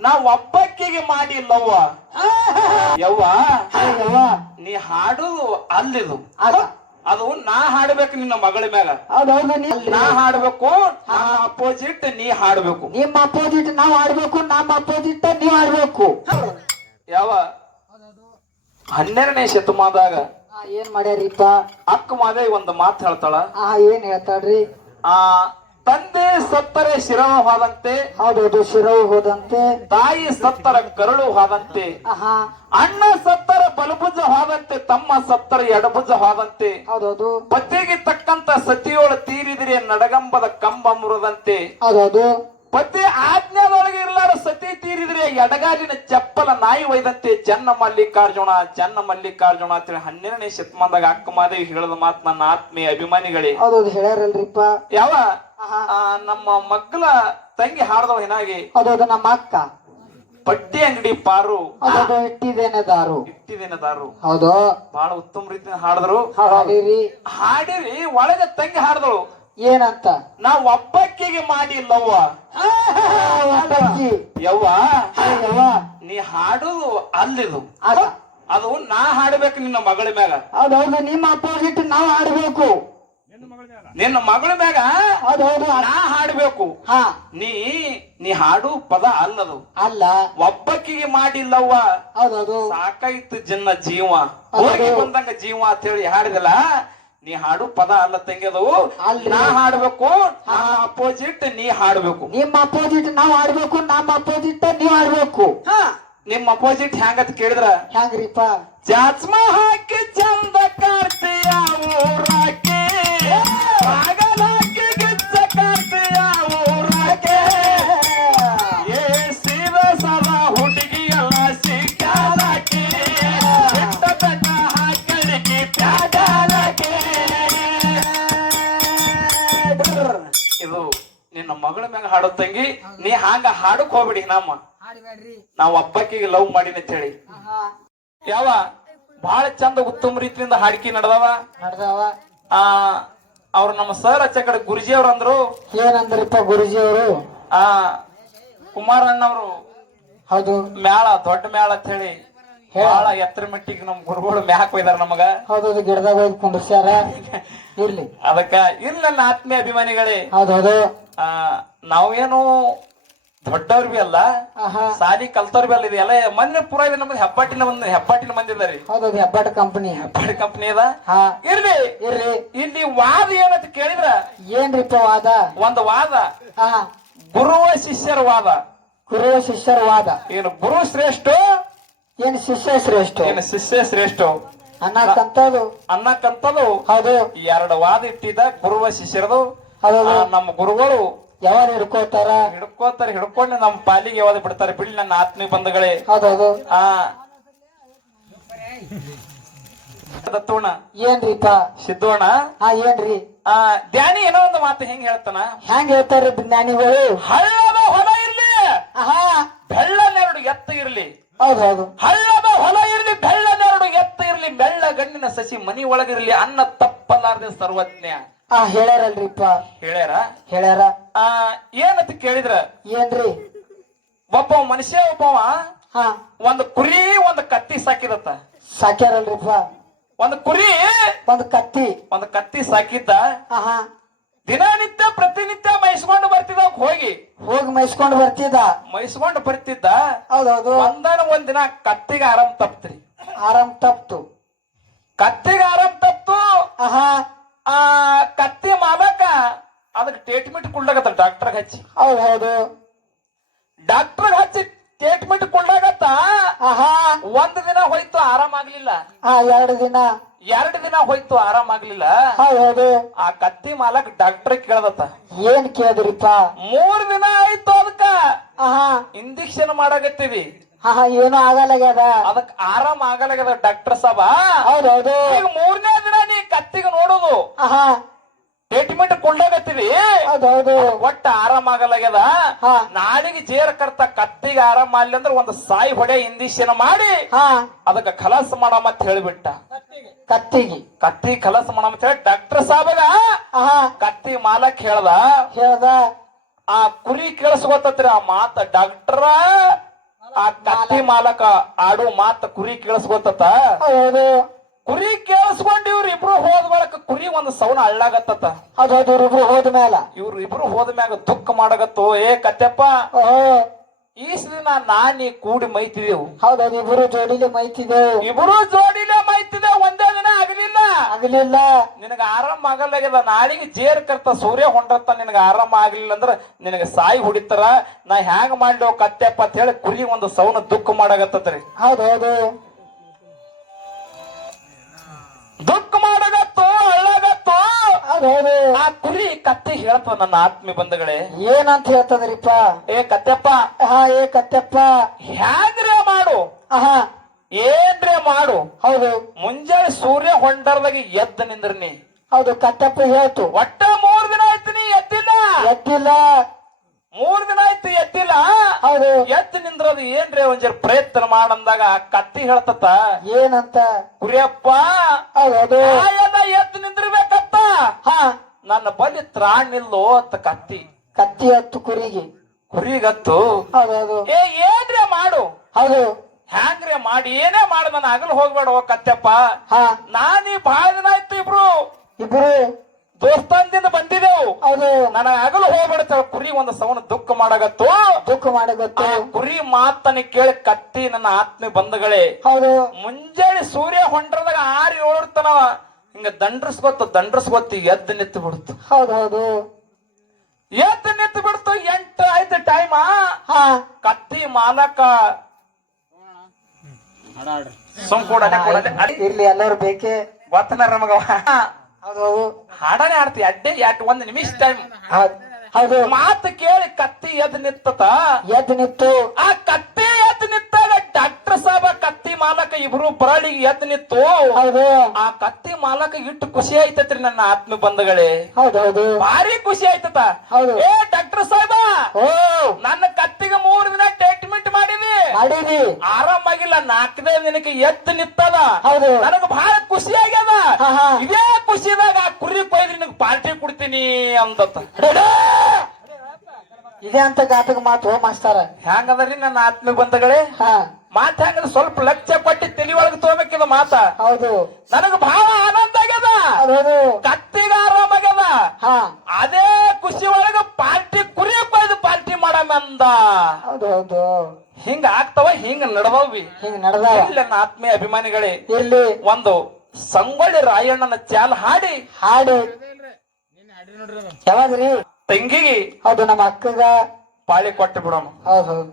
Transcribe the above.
ನಾ ಒಬ್ಬಕ್ಕಿಗೆ ಮಾಡಿ ಲವ್ವ. ಯವ್ವ ನೀ ಹಾಡು ಅಲ್ಲಿದು. ಅದ. ನಾ ಹಾಡ್ಬೇಕು ನಿನ್ನ ಮಗಳ ಹೌದೌದು ನೀ ಹಾಡ್ಬೇಕು ಅಪೋಸಿಟ್ ನೀ ಹಾಡ್ಬೇಕು. ನಿಮ್ಮ ಅಪೋಸಿಟ್ ನಾವ್ ಆಡ್ಬೇಕು ನಮ್ಮ ಅಪೋಸಿಟ್ ನೀವ್ ಆಡ್ಬೇಕು ಯಾವ ಹನ್ನೆರಡನೇ ಶತಮಾನದಾಗ ಆ, ಏನ್ ಮಾಡ್ಯಾರಿಪ್ಪ? ಅಕ್ಕ ಮಾದ ಒಂದು ಮಾತು ಹೇಳ್ತಾಳ. ಆ ಏನ್ ಹೇಳ್ತಾಳ್ರಿ? ಆ ತಂದೆ ಸತ್ತರೆ ಶಿರವ ಹೋದಂತೆ ಹೌದೌದು ಶಿರವು ಹೋದಂತೆ. ತಾಯಿ ಸತ್ತರ ಕರುಳು ಹೋದಂತೆ ಅಣ್ಣ ಸತ್ತರ ಬಲಭುಜ ಹೋದಂತೆ ತಮ್ಮ ಸತ್ತರ ಎಡಭುಜ ಹೋದಂತೆ ಹೌದೌದು. ಪತ್ತೆಗೆ ತಕ್ಕಂತ ಸತಿಯೋಳು ತೀರಿದರೆ ನಡಗಂಬದ ಕಂಬ ಮುರದಂತೆ ಹೌದೌದು. ಪತಿ ಆಜ್ಞಾದೊಳಗೆ ಇರ್ಲಾರ ಸತಿ ತೀರಿದ್ರೆ ಎಡಗಾಲಿನ ಚಪ್ಪಲ ನಾಯಿ ಒಯ್ದಂತೆ ಚನ್ನ ಮಲ್ಲಿಕಾರ್ಜುನ ಚನ್ನ ಮಲ್ಲಿಕಾರ್ಜುನ ಅಂತೇಳಿ ಹನ್ನೆರಡನೇ ಶತಮಾನದಾಗ ಅಕ್ಕ ಮಾದೇವಿ ಹೇಳದ ಮಾತು ನನ್ನ ಆತ್ಮೀಯ ಅಭಿಮಾನಿಗಳೇ. ಹೌದೌದು ಹೇಳ್ಯಾರಲ್ರಿಪ್ಪ. ಯಾವ? ನಮ್ಮ ಮಗ್ಲ ತಂಗಿ ಹಾಡ್ದವ ಏನಾಗಿ ಹೌದೌದು ನಮ್ಮ ಅಕ್ಕ. ಬಟ್ಟೆ ಅಂಗಡಿ ಪಾರು. ಹೌದೌದು ಇಟ್ಟಿದ್ದೇನೆ ದಾರು. ಇಟ್ಟಿದೇನದಾರು ಹೌದು. ಬಹಳ ಉತ್ತಮ ರೀತಿ ಹಾಡಿದ್ರು. ಹಾಡಿರಿ. ಹಾಡಿರಿ ಒಳಗೆ ತಂಗಿ ಹಾಡ್ದಳು. ಏನಂತ? ನಾವು ಒಬ್ಬಕ್ಕಿಗೆ ಮಾಡಿ ಲವ್ವ. ಒಬ್ಬಾಕಿ. ಯವ್ವ ಯವ್ವ. ನೀ ಹಾಡು ಅಲ್ಲಿದು. ಅದ. ಅದು ನಾ ಹಾಡ್ಬೇಕು ನಿನ್ನ ಮಗಳ ಮ್ಯಾಗ. ಹೌದೌದು ನಿಮ್ಮ ಅಪೋಸಿಟ್ ನಾವ್ ಹಾಡ್ಬೇಕು. ನಿನ್ನ ಮಗಳ ಮ್ಯಾಗ ಹೌದೌದು. ನಾ ಹಾಡ್ಬೇಕು. ಹಾ. ನೀ ನೀ ಹಾಡು ಪದ ಅಲ್ಲದು. ಅಲ್ಲ. ಒಬ್ಬಕ್ಕಿಗೆ ಮಾಡಿಲ್ಲವ್ವ ಹೌದೌದು. ಸಾಕಾಯ್ತು ಜನ ಜೀವ. ಹೋಗಿ ಬಂದಂಗ ಜೀವ ಅಂತ ಹೇಳಿ ಹಾಡಿದಲ್ಲ ನೀ ಹಾಡು ಪದ ಅಲ್ಲ ತಂಗಿದವು. ನಾ ಹಾಡ್ಬೇಕು ಅಪೋಸಿಟ್ ನೀ ಹಾಡ್ಬೇಕು. ನಿಮ್ಮ ಅಪೋಸಿಟ್ ನಾವ್ ಆಡ್ಬೇಕು ನಮ್ಮ ಅಪೋಸಿಟ್ ನೀವ್ ಆಡ್ಬೇಕು ನಿಮ್ಮ ಅಪೋಸಿಟ್ ಹೆಂಗತ್ ಕೇಳಿದ್ರ? ಹೆಂಗ್ರಿಪ್ಪ? ಜಾಸ್ಮ ಹಾಕಿ ಚಂದ ಕಾರ್ತಿಯ ಊರಾಕೆ ಮ್ಯಾಗ ಹಾಡೋ ತಂಗಿ ನೀ ಹಂಗ ಹಾಡಕ್ ಹೋಗ್ಬಿಡಿ ನಮ್ಮ. ನಾವ್ ಅಪ್ಪಕ್ಕಿಗೆ ಲವ್ ಮಾಡಿನ ಅಂತ ಹೇಳಿ. ಯಾವ? ಬಹಳ ಚಂದ ಉತ್ತಮ ರೀತಿಯಿಂದ ಹಾಡಿಕೆ ನಡೆದವ. ನಡೆದವ. ಆ ಅವ್ರು ನಮ್ಮ ಸರ್ ಹಚ್ಚ ಕಡೆ ಗುರುಜಿ ಅವ್ರು ಅಂದ್ರು. ಏನಂದ್ರಪ್ಪ ಗುರುಜಿ ಅವರು? ಆ ಕುಮಾರಣ್ಣವ್ರು ಹೌದು. ಮ್ಯಾಳ ದೊಡ್ಡ ಮ್ಯಾಳ ಅಂತ ಹೇಳಿ. ಬಹಳ ಎತ್ತರ ಮಟ್ಟಿಗೆ ನಮ್ ಗುರುಗಳು ಮ್ಯಾಕ್ ಒಯ್ದಾರ ನಮಗ. ಹೌದು ಗಿಡದಾಗ ಹೋಗಿ ಕುಂಡ್ಸ್ಯಾರ ಇರ್ಲಿ. ಅದಕ್ಕ ಇಲ್ಲ ನನ್ನ ಆತ್ಮೀಯ ಅಭಿಮಾನಿಗಳೇ. ಹೌದೌದು ಆ ನಾವೇನು ದೊಡ್ಡವ್ರ ಬಿ ಅಲ್ಲ ಸಾಲಿ ಕಲ್ತವ್ರ ಬಿ ಅಲ್ಲ ಇದೆಲ್ಲ ಮೊನ್ನೆ ಪೂರ ಇದೆ ನಮ್ದು ಹೆಬ್ಬಾಟಿನ ಮಂದಿ ಹೆಬ್ಬಾಟಿನ ಮಂದಿ ಹೌದೌದು ಹೆಬ್ಬಾಟ ಕಂಪನಿ ಹೆಬ್ಬಾಟಿ ಕಂಪ್ನಿ ಅದ. ಹಾ. ಇರ್ಲಿ. ಇರ್ಲಿ. ಇಲ್ಲಿ ವಾದ ಏನಂತ ಕೇಳಿದ್ರ? ಏನ್ರಿಪ್ಪ ವಾದ? ಒಂದು ವಾದ. ಗುರುವ ಶಿಷ್ಯರ ವಾದ. ಗುರು ಶಿಷ್ಯರ ವಾದ. ಏನು ಗುರು ಶ್ರೇಷ್ಠ? ಏನು ಶಿಷ್ಯ ಶ್ರೇಷ್ಠ? ಏನು ಶಿಷ್ಯ ಶ್ರೇಷ್ಠ? ಅನ್ನಕ್ಕಂತದು ಅನ್ನಕ್ಕಂತದು ಹೌದು. ಎರಡು ವಾದ ಇಟ್ಟಿದ ಗುರುವ ಶಿಷ್ಯರದು. ನಮ್ಮ ಗುರುಗಳು ಯಾವಾಗ ಹಿಡ್ಕೋತಾರ? ಹಿಡ್ಕೋತಾರ ಹಿಡ್ಕೊಂಡು ನಮ್ಮ ಪಾಲಿಗೆ ಯಾವ್ದು ಬಿಡ್ತಾರೆ ಬಿಡಿ ನನ್ನ ಆತ್ಮೀಯ ಬಂಧುಗಳೇ. ಹೌದೌದು. ದತ್ತೋಣ ಏನ್ರಿಪ್ಪ ಸಿದ್ದೋಣ ಹಾ ಏನ್ರಿ? ಆ ಧ್ಯಾನಿ ಏನೋ ಒಂದು ಮಾತು ಹೆಂಗ್ ಹೇಳ್ತಾನ? ಹೆಂಗ್ ಹೇಳ್ತಾರ ಜ್ಞಾನಿಗಳು? ಹಳ್ಳದ ಹೊಲ ಇರ್ಲಿ. ಆಹಾ. ಬೆಳ್ಳನೆರಡು ಎತ್ತ ಇರ್ಲಿ. ಹೌದೌದು. ಹಳ್ಳದ ಹೊಲ ಇರ್ಲಿ ಬೆಳ್ಳನೆರಡು ಎತ್ತ ಇರ್ಲಿ ಬೆಳ್ಳ ಗಣ್ಣಿನ ಸಸಿ ಮನಿ ಒಳಗಿರ್ಲಿ ಅನ್ನ ತಪ್ಪಲಾರದೆ ಸರ್ವಜ್ಞ. ಆ ಹೇಳ್ಯಾರಲ್ರಿಪ್ಪ. ಹೇಳ್ಯಾರ? ಹೇಳ್ಯಾರ. ಆ ಏನಂತ ಕೇಳಿದ್ರ? ಏನ್ರಿ? ಒಬ್ಬ ಮನುಷ್ಯ ಒಬ್ಬವ ಹಾ. ಒಂದು ಕುರಿ ಒಂದು ಕತ್ತಿ ಸಾಕಿದತ್ತ. ಸಾಕ್ಯಾರಲ್ರಿಪ್ಪ. ಒಂದು ಕುರಿ ಒಂದ್ ಕತ್ತಿ. ಒಂದ್ ಕತ್ತಿ ಸಾಕಿದ್ದ. ಆಹಾ ದಿನನಿತ್ಯ ಪ್ರತಿನಿತ್ಯ ಮೈಸ್ಕೊಂಡು ಬರ್ತಿದ್ದ ಅವ್ಕ್ ಹೋಗಿ. ಹೋಗಿ ಮೈಸ್ಕೊಂಡು ಬರ್ತಿದ್ದ. ಮೈಸ್ಕೊಂಡು ಬರ್ತಿದ್ದ. ಹೌದೌದು. ಒಂದನ ದಿನ ಕತ್ತಿಗೆ ಆರಾಮ್ ತಪ್ತ್ರಿ. ಆರಾಮ್ ತಪ್ತು. ಕತ್ತಿಗೆ ಆರಾಮ್ ತಪ್ತು. ಆಹಾ. ಆ ಕತ್ತಿ ಮಾಲಕ ಅದಕ್ಕೆ ಟ್ರೀಟ್ಮೆಂಟ್ ಕೊಡ್ಲಾಗತ್ತ ಡಾಕ್ಟರ್ ಹಚ್ಚಿ. ಹೌದು ಹೌದು. ಡಾಕ್ಟರ್ ಹಚ್ಚಿ ಟ್ರೀಟ್ಮೆಂಟ್ ಕೊಡ್ಲಾಗತ್ತ? ಆಹಾ. ಒಂದ್ ದಿನ ಹೋಯ್ತು ಆರಾಮ್ ಆಗ್ಲಿಲ್ಲ. ಆ ಎರಡು ದಿನ. ಎರಡು ದಿನ ಹೋಯ್ತು ಆರಾಮ್ ಆಗ್ಲಿಲ್ಲ. ಹೌದ್ ಹೌದು. ಆ ಕತ್ತಿ ಮಾಲಕ್ ಡಾಕ್ಟರ್ ಕೇಳದತ್ತ. ಏನ್ ಕೇಳಿದ್ರಿಪ್ಪ? ಮೂರ್ ದಿನ ಆಯ್ತು ಅದಕ್ಕ ಆಹಾ. ಇಂಜೆಕ್ಷನ್ ಮಾಡಾಕತ್ತೀವಿ. ಆಹಾ ಏನೂ ಆಗಲಾಗ್ಯದ? ಅದಕ್ ಆರಾಮ್ ಆಗಲಾಗದ ಡಾಕ್ಟರ್ ಸಾಬ. ಹೌದೌದು. ಹೌದು ಈಗ ಮೂರನೇ ದಿನ ನೀ ಕತ್ತಿಗೆ ನೋಡುದು. ಆಹಾ ಟ್ರೀಟ್ಮೆಂಟ್ ಕೊಳ್ಳಾಗತ್ತೀವಿ ಹೌದೌದು. ಹೌದು ಒಟ್ಟ ಆರಾಮ್ ಆಗಲಾಗ್ಯದ. ಹಾ. ನಾಳಿಗೆ ಜೇರ್ ಕರ್ತ ಕತ್ತಿಗೆ ಆರಾಮ್ ಆಗ್ಲಿ ಅಂದ್ರೆ ಒಂದು ಸಾಯಿ ಹೊಡೆ ಇಂದಿಶನ ಮಾಡಿ ಹಾ. ಅದಕ್ಕ ಖಲಾಸ್ ಮಾಡಮ್ಮ ಅಂತ ಹೇಳಿಬಿಟ್ಟ. ಕತ್ತಿಗೆ. ಕತ್ತಿ ಖಲಾಸ್ ಮಾಡಮ್ಮ ಅಂತ ಹೇಳಿ ಡಾಕ್ಟರ್ ಸಾಬಗ ಆಹಾ ಕತ್ತಿ ಮಾಲಕ್ ಹೇಳ್ದ. ಹೇಳ್ದ. ಆ ಕುರಿ ಕೇಳಿಸ್ಕೊತತ್ರಿ ಆ ಮಾತ. ಡಾಕ್ಟರ ಆ ಕತ್ತಿ ಮಾಲಕ ಆಡೋ ಮಾತ ಕುರಿ ಕೇಳಿಸ್ಕೊತತ? ಹೌದು. ಕುರಿ ಕೇಳಿಸ್ಕೊಂಡು ಇವ್ರು ಇಬ್ರು ಹೋದ ಬಳಕ ಕುರಿ ಒಂದು ಸೌನ ಅಳ್ಳಾಗತ್ತ ಅದು ಇಬ್ರು ಹೋದ ಮ್ಯಾಲ ಇವ್ರು ಇಬ್ರು ಹೋದ ಮ್ಯಾಗ ದುಃಖ ಮಾಡಗತ್ತು ಏ ಕತ್ತೆಪ್ಪ ಈ ದಿನ ನಾನಿ ಕೂಡಿ ಮೈತಿದೆವು ಹೌದೌದು ಇಬ್ರು ಜೋಡಿಲಿ ಮೈತಿದೆವು ಇಬ್ರು ಜೋಡಿಲೆ ದಿನ ಆಗಲಿಲ್ಲ. ನಿನಗೆ ಆರಾಮ ಆಗಲ್ಲಾಗ್ಯದ? ನಾಳಿಗೆ ಜೇರ್ ಕರ್ತ ಸೂರ್ಯ ಹೊಂಡತ್ತ ನಿನಗ ಆರಾಮ ಆಗ್ಲಿಲ್ಲ ಅಂದ್ರ ನಿನಗ ಸಾಯಿ ಹೊಡಿತಾರ. ನಾ ಹ್ಯಾಂಗ ಮಾಡ್ಲೋ ಕತ್ತೆಪ್ಪ ಅಂತ ಹೇಳಿ ಕುರಿ ಒಂದು ಸೌನ ದುಃಖ ಹೌದು ಹೌದೌದು ದುಃಖ ಮಾಡಾಗತ್ತೋ ಅಳ್ಳಾಗತ್ತು ಹೌದು ಆ ಕುರಿ ಕತ್ತಿ ಹೇಳ್ತದ ನನ್ನ ಆತ್ಮಿ ಬಂಧುಗಳೇ. ಏನಂತ ಹೇಳ್ತದ್ರಿಪ್ಪ? ಏ ಕತ್ತೆಪ್ಪ. ಹಾ ಏ ಕತ್ತೆಪ್ಪ. ಹ್ಯಾಂಗ್ರೆ ಮಾಡು. ಆಹಾ. ಏನ್ರೆ ಮಾಡು. ಹೌದು. ಮುಂಜಾನೆ ಸೂರ್ಯ ಹೊಂಡರ್ದಾಗ ಎದ್ದ ನಿಂದ್ರನಿ ಹೌದು ಕತ್ತಪ್ಪ ಹೇಳ್ತು. ಒಟ್ಟ ಮೂರ್ ದಿನ ಆಯ್ತು ನೀ ಎದ್ದಿಲ್ಲ? ಎದ್ದಿಲ್ಲ. ಮೂರ್ ದಿನ ಆಯ್ತು ಎದ್ದಿಲ್ಲ? ಹೌದು. ಎದ್ದು ನಿಂದ್ರದು ಏನ್ರಿ ಒಂಜರ್ ಜರ ಪ್ರಯತ್ನ ಮಾಡಂದಾಗ ಕತ್ತಿ ಹೇಳ್ತತ? ಏನಂತ? ಕುರಿಯಪ್ಪ ಹೌದು ಎದ್ದು ನಿಂದಿರ್ಬೇಕತ್ತ? ಹಾ. ನನ್ನ ಬಲಿ ತ್ರಾಣಿಲ್ಲೋ ಅಂತ ಕತ್ತಿ. ಕತ್ತಿ ಹತ್ತು ಕುರಿಗೆ. ಕುರಿಗತ್ತು? ಹೌದೌದು. ಏ ಏನ್ರಿ ಮಾಡು. ಹೌದು. ಮಾಡಿ ಏನೇ ಮಾಡ ನನ್ನ ಹಗಲು ಹೋಗ್ಬೇಡ ಹೋಗ್ ಕತ್ತೆಪ್ಪ. ಹಾ. ನಾನೀ ಬಹಳ ದಿನ ಆಯ್ತು ಇಬ್ರು. ಇಬ್ರು? ದೋಸ್ತಾಂದಿಂದ ಬಂದಿದೆವು. ಹೌದು. ನನಗ ಹಗಲು ಹೋಗ್ಬೇಡ ಕುರಿ ಒಂದು ಸವನ ದುಃಖ ಮಾಡಗತ್ತು. ದುಃಖ ಮಾಡಗತ್ತು. ಆ ಕುರಿ ಮಾತನ್ನ ಕೇಳಿ ಕತ್ತಿ ನನ್ನ ಆತ್ಮೀಯ ಬಂಧುಗಳೇ ಹೌದು. ಮುಂಜಾನೆ ಸೂರ್ಯ ಹೊಂಡ್ರದಾಗ ಆರಿ ಓಡ್ತನ ಹಿಂಗ ದಂಡ್ರಸ್ಕೊತ ದಂಡ್ರಸ್ಕೊತಿ ಎದ್ದು ನಿಂತು ಬಿಡ್ತು. ಹೌದು ಹೌದು. ಎದ್ದು ನಿಂತು ಬಿಡ್ತು. ಎಂಟು ಆಯ್ತು ಟೈಮ ಹಾ. ಕತ್ತಿ ಮಾಲಕ ಸುಮ್ ಕೂಡಲೆ ಕೂಡಲೆ. ಅಡಿ ಇರ್ಲಿ ಎಲ್ಲರೂ ಬೇಕೇ. ಗೊತ್ತನ ನಮಗ ಹೌದು ಹಾಡನೆ ಆಡ್ತಿ ಅಡ್ಡೆ ಎಟ್ ಒಂದ್ ನಿಮಿಷ ಟೈಮ್ ಹೌದು ಮಾತು ಕೇಳಿ ಕತ್ತಿ ಎದ್ ನಿತ್ತತ. ಎದ್ ನಿತ್ತು. ಆ ಕತ್ತಿ ಎದ್ ನಿತ್ತಾಗ ಡಾಕ್ಟರ್ ಸಾಬ ಕತ್ತಿ ಮಾಲಕ ಇಬ್ರು ಬರಳಿಗೆ ಎದ್ ನಿತ್ತು. ಹೌದು. ಆ ಕತ್ತಿ ಮಾಲಕ ಇಟ್ಟು ಖುಷಿ ಆಯ್ತತ್ರಿ ನನ್ನ ಆತ್ಮ ಬಂಧುಗಳೇ. ಹೌದು ಹೌದು. ಭಾರಿ ಖುಷಿ ಆಯ್ತತ. ಹೌದು. ಏ ಡಾಕ್ಟರ್ ಸಾಹೇಬ ಓ. ನನ್ನ ಕತ್ತಿಗೆ ಮೂರು ದಿನ ಮಾಡಿದಿ. ಆರಾಮಾಗಿಲ್ಲ ನಾಲ್ಕನೇ ದಿನಕ್ಕೆ ಎದ್ದು ನಿತ್ತದ ಹೌದು. ನನಗ ಬಹಳ ಖುಷಿ ಆಗ್ಯದ. ಇದೇ ಖುಷಿದಾಗ ಆ ಕುರಿ ಕೊಯ್ದ್ರಿ ನಿನಗೆ ಪಾರ್ಟಿ ಕೊಡ್ತೀನಿ ಅಂದತ್ತ. ಇದೇ ಅಂತ ಗಾತಕ ಮಾತು ಮಾಸ್ತಾರ. ಹ್ಯಾಂಗದ್ರಿ ನನ್ನ ಆತ್ಮ ಬಂದಗಳೇ ಹಾ. ಮಾತ್ ಹೆಂಗದ ಸ್ವಲ್ಪ ಲಕ್ಷ ಪಟ್ಟಿ ತಲಿ ಒಳಗೆ ತಗೋಬೇಕಿದ ಮಾತ. ಹೌದು. ನನಗ ಬಹಳ ಆನಂದ ಆಗ್ಯದ. ಕತ್ತಿಗ ಆರಾಮಾಗ್ಯದ. ಹಾ. ಅದೇ ಖುಷಿ ಒಳಗ ಮಾಡಮಂದ ಹೌದು ಹೌದು ಹಿಂಗ ಆಗ್ತಾವ ಹಿಂಗ ನಡದವಿ. ಹಿಂಗ ನಡೆದ ಇಲ್ಲ ನನ್ನ ಆತ್ಮೀಯ ಅಭಿಮಾನಿಗಳೇ? ಇಲ್ಲಿ ಒಂದು ಸಂಗೊಳ್ಳಿ ರಾಯಣ್ಣನ ಚಾಲ್ ಹಾಡಿ. ಹಾಡಿ. ಯಾವಾಗ್ರಿ ತಂಗಿಗೆ ಹೌದು ನಮ್ಮ ಅಕ್ಕಗ ಪಾಳಿ ಕೊಟ್ಟು ಬಿಡೋಣ ಹೌದು ಹೌದು.